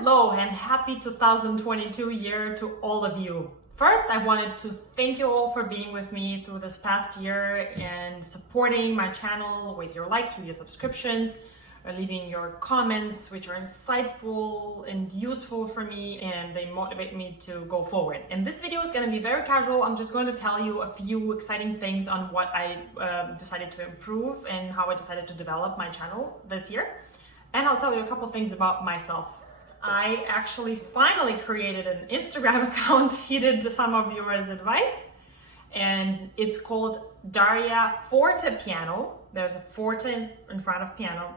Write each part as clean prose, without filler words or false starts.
Hello and happy 2022 year to all of you. First, I wanted to thank you all for being with me through this past year and supporting my channel with your likes, with your subscriptions, or leaving your comments, which are insightful and useful for me, and they motivate me to go forward. And this video is going to be very casual. I'm just going to tell you a few exciting things on what I decided to improve and how I decided to develop my channel this year. And I'll tell you a couple things about myself. I actually finally created an Instagram account heeded to some of viewers' advice, and it's called Daria Forte Piano. There's a forte in front of piano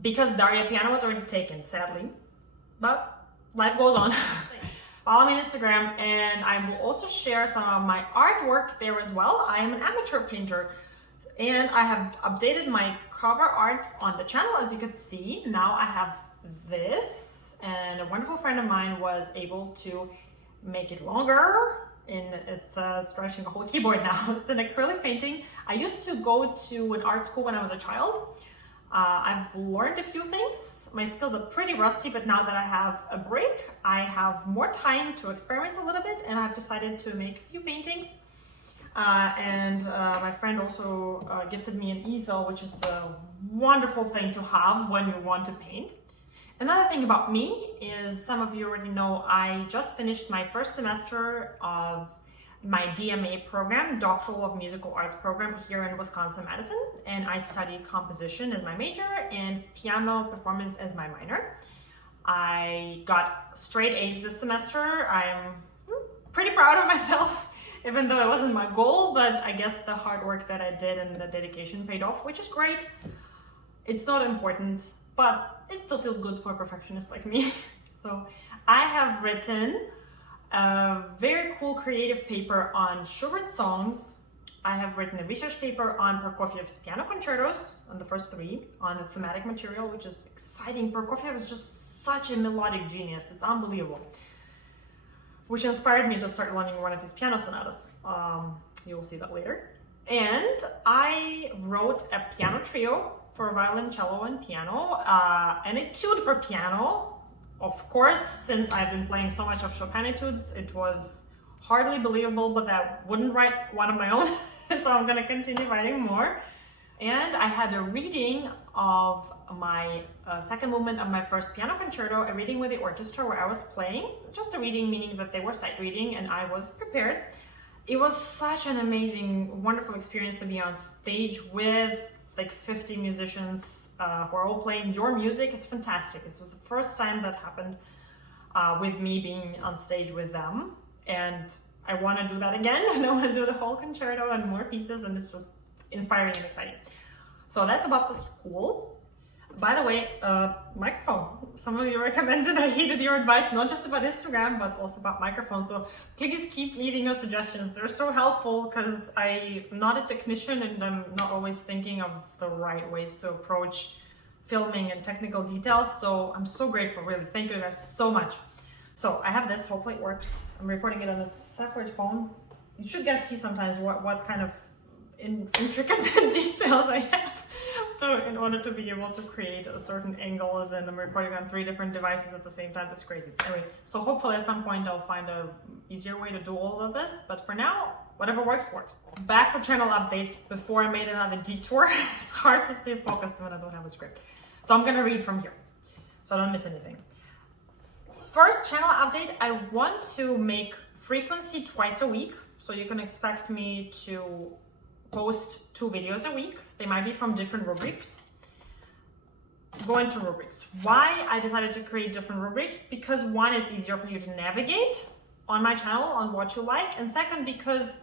because Daria Piano was already taken, sadly, but life goes on. Follow me on Instagram, and I will also share some of my artwork there as well. I am an amateur painter, and I have updated my cover art on the channel, as you can see. Now I have this, and a wonderful friend of mine was able to make it longer, and it's stretching a whole keyboard now. It's an acrylic painting. I used to go to an art school when I was a child. I've learned a few things. My skills are pretty rusty, but now that I have a break, I have more time to experiment a little bit, and I've decided to make a few paintings. My friend also gifted me an easel, which is a wonderful thing to have when you want to paint. Another thing about me is, some of you already know, I just finished my first semester of my DMA program, Doctoral of Musical Arts program, here in Wisconsin-Madison, and I study composition as my major and piano performance as my minor. I got straight A's this semester. I'm pretty proud of myself, even though it wasn't my goal, but I guess the hard work that I did and the dedication paid off, which is great. It's not important, but it still feels good for a perfectionist like me. So I have written a very cool creative paper on Schubert songs. I have written a research paper on Prokofiev's piano concertos, on the first three, on the thematic material, which is exciting. Prokofiev is just such a melodic genius. It's unbelievable. Which inspired me to start learning one of his piano sonatas. You will see that later. And I wrote a piano trio for violin, cello, and piano, an etude for piano. Of course, since I've been playing so much of Chopin etudes, it was hardly believable, but I wouldn't write one of my own, so I'm gonna continue writing more. And I had a reading of my second movement of my first piano concerto, a reading with the orchestra where I was playing. Just a reading, meaning that they were sight reading and I was prepared. It was such an amazing, wonderful experience to be on stage with like 50 musicians who are all playing your music. It's fantastic. This was the first time that happened with me being on stage with them. And I want to do that again. And I want to do the whole concerto and more pieces, and it's just inspiring and exciting. So that's about the school. By the way, microphone. Some of you recommended, I hated your advice, not just about Instagram, but also about microphones. So please keep leaving your suggestions. They're so helpful because I'm not a technician and I'm not always thinking of the right ways to approach filming and technical details. So I'm so grateful, really. Thank you guys so much. So I have this, hopefully it works. I'm recording it on a separate phone. You should get to see sometimes what kind of intricate details I have in order to be able to create a certain angles, and I'm recording on 3 different devices at the same time. That's crazy. Anyway, so hopefully at some point I'll find a easier way to do all of this, but for now, whatever works, works. Back to channel updates before I made another detour. It's hard to stay focused when I don't have a script. So I'm gonna read from here, so I don't miss anything. First channel update, I want to make frequency twice a week, so you can expect me to post 2 videos a week. They might be from different rubrics. Go into rubrics. Why I decided to create different rubrics? Because one, it's easier for you to navigate on my channel on what you like, and second, because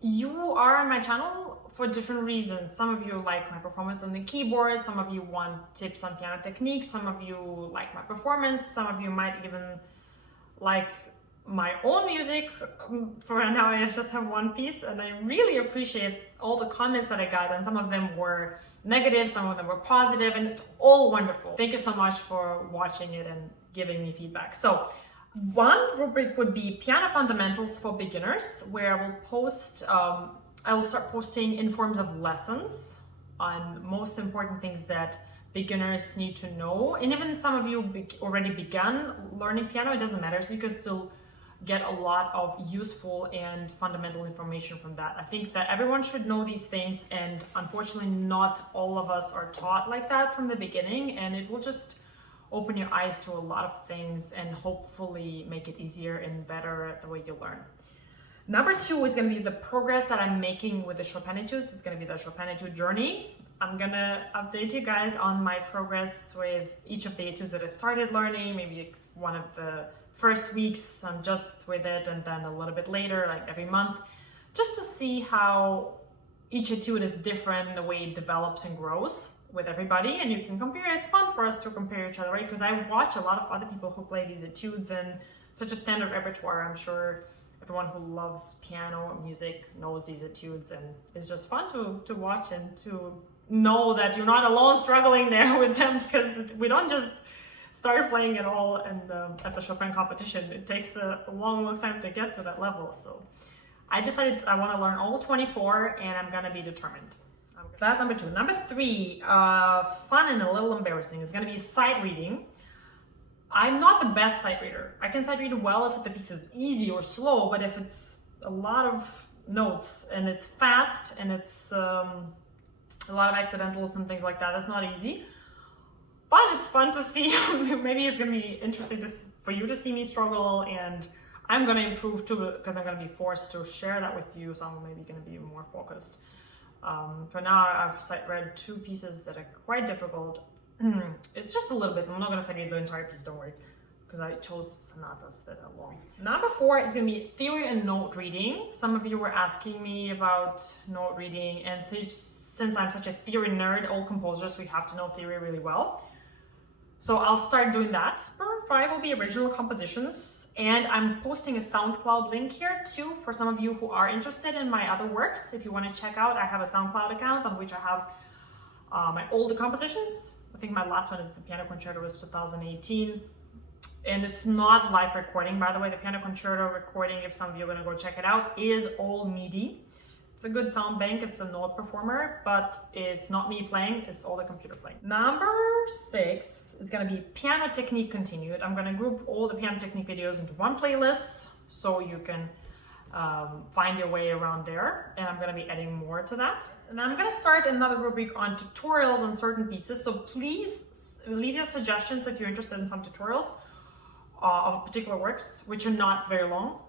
you are on my channel for different reasons. Some of you like my performance on the keyboard, some of you want tips on piano technique, some of you like my performance, some of you might even like my own music. For now I just have one piece, and I really appreciate all the comments that I got, and some of them were negative, some of them were positive, and it's all wonderful. Thank you so much for watching it and giving me feedback. So one rubric would be piano fundamentals for beginners, where I will post I will start posting in forms of lessons on most important things that beginners need to know. And even some of you already began learning piano, it doesn't matter. So you can still get a lot of useful and fundamental information from that. I think that everyone should know these things, and unfortunately not all of us are taught like that from the beginning, and it will just open your eyes to a lot of things and hopefully make it easier and better the way you learn. Number 2 is going to be the progress that I'm making with the Chopin etudes. It's going to be the Chopin etude journey. I'm going to update you guys on my progress with each of the etudes that I started learning. Maybe one of the first weeks I'm just with it, and then a little bit later, like every month, just to see how each etude is different, the way it develops and grows with everybody, and you can compare. It's fun for us to compare each other, right? Because I watch a lot of other people who play these etudes and such a standard repertoire. I'm sure everyone who loves piano and music knows these etudes, and it's just fun to watch and to know that you're not alone struggling there with them, because we don't just start playing it all and at the Chopin competition. It takes a long time to get to that level. So I decided I want to learn all 24, and I'm gonna be determined. That's number 2. Number 3, fun and a little embarrassing, is gonna be sight reading. I'm not the best sight reader. I can sight read well if the piece is easy or slow, but if it's a lot of notes and it's fast and it's a lot of accidentals and things like that, that's not easy. But it's fun to see. Maybe it's going to be interesting for you to see me struggle, and I'm going to improve too, because I'm going to be forced to share that with you, so I'm maybe going to be more focused. For now, I've sight read 2 pieces that are quite difficult. It's just a little bit. I'm not going to sight read the entire piece, don't worry, because I chose sonatas that are long. Number 4 is going to be theory and note reading. Some of you were asking me about note reading, and since I'm such a theory nerd, all composers, we have to know theory really well. So I'll start doing that. Number 5 will be original compositions, and I'm posting a SoundCloud link here too for some of you who are interested in my other works. If you want to check out, I have a SoundCloud account on which I have my older compositions. I think my last one is the Piano Concerto, was 2018, and it's not live recording, by the way. The Piano Concerto recording, if some of you are going to go check it out, is all MIDI. It's a good sound bank, it's a note performer, but it's not me playing, it's all the computer playing. Number 6 is gonna be Piano Technique Continued. I'm gonna group all the piano technique videos into one playlist, so you can find your way around there, and I'm gonna be adding more to that. And I'm gonna start another rubric on tutorials on certain pieces, so please leave your suggestions if you're interested in some tutorials of particular works, which are not very long.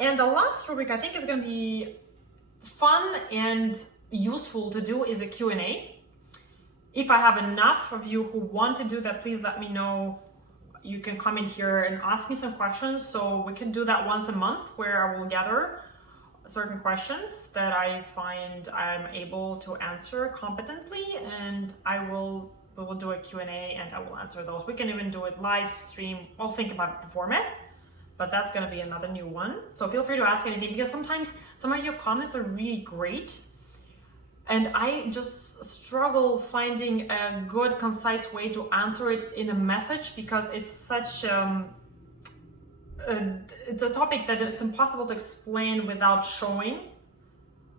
And the last rubric I think is gonna be fun and useful to do is a Q&A. If I have enough of you who want to do that, please let me know. You can come in here and ask me some questions, so we can do that once a month, where I will gather certain questions that I find I'm able to answer competently, and we will do a Q&A and I will answer those. We can even do it live stream. I'll think about the format, but that's going to be another new one. So feel free to ask anything, because sometimes some of your comments are really great, and I just struggle finding a good, concise way to answer it in a message, because it's such it's a topic that it's impossible to explain without showing.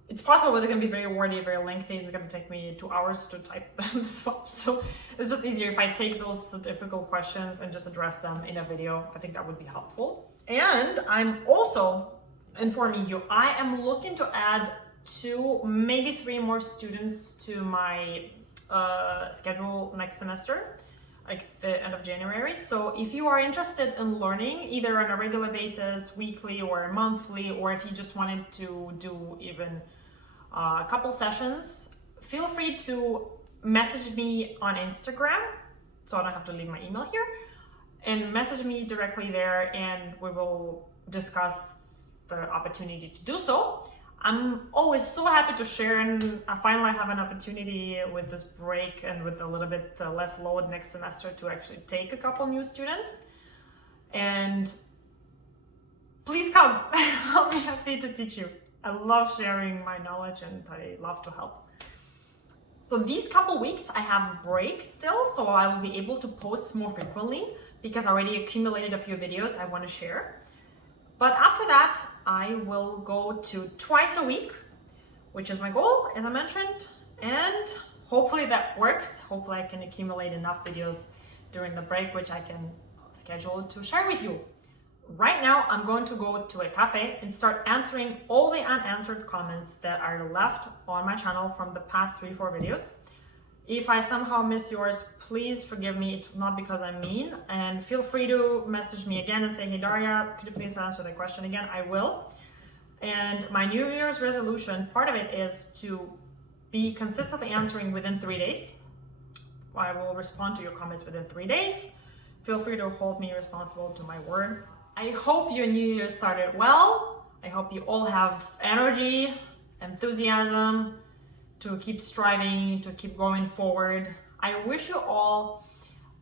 It's possible, but it's going to be very wordy, very lengthy, and it's going to take me 2 hours to type this much. So it's just easier if I take those difficult questions and just address them in a video. I think that would be helpful. And I'm also informing you, I am looking to add 2, maybe 3 more students to my schedule next semester, like the end of January. So if you are interested in learning either on a regular basis, weekly or monthly, or if you just wanted to do even a couple sessions, feel free to message me on Instagram, so I don't have to leave my email here, and message me directly there, and we will discuss the opportunity to do so. I'm always so happy to share, and I finally have an opportunity with this break and with a little bit less load next semester to actually take a couple new students. And please come. I'll be happy to teach you. I love sharing my knowledge and I love to help. So these couple weeks I have a break still, so I will be able to post more frequently because I already accumulated a few videos I want to share. But after that, I will go to twice a week, which is my goal, as I mentioned, and hopefully that works. Hopefully I can accumulate enough videos during the break, which I can schedule to share with you. Right now, I'm going to go to a cafe and start answering all the unanswered comments that are left on my channel from the past 3-4 videos. If I somehow miss yours, please forgive me. It's not because I'm mean. And feel free to message me again and say, hey Daria, could you please answer the question again? I will. And my New Year's resolution, part of it is to be consistently answering within 3 days. I will respond to your comments within 3 days. Feel free to hold me responsible to my word. I hope your New Year started well. I hope you all have energy, enthusiasm to keep striving, to keep going forward. I wish you all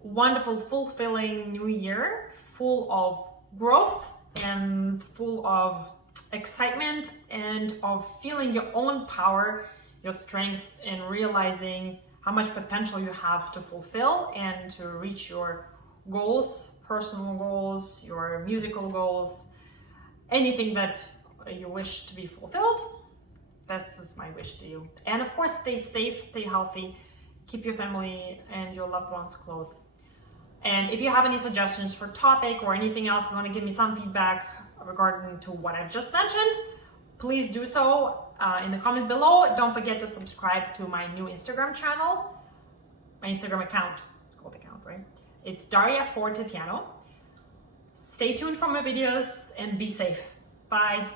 a wonderful, fulfilling New Year, full of growth and full of excitement and of feeling your own power, your strength, and realizing how much potential you have to fulfill and to reach your goals, personal goals, your musical goals, anything that you wish to be fulfilled. This is my wish to you. And of course, stay safe, stay healthy, keep your family and your loved ones close. And if you have any suggestions for topic or anything else, if you want to give me some feedback regarding to what I've just mentioned, please do so in the comments below. Don't forget to subscribe to my new Instagram channel, my Instagram account. It's called account, right? It's Daria Forte Piano. Stay tuned for my videos and be safe. Bye.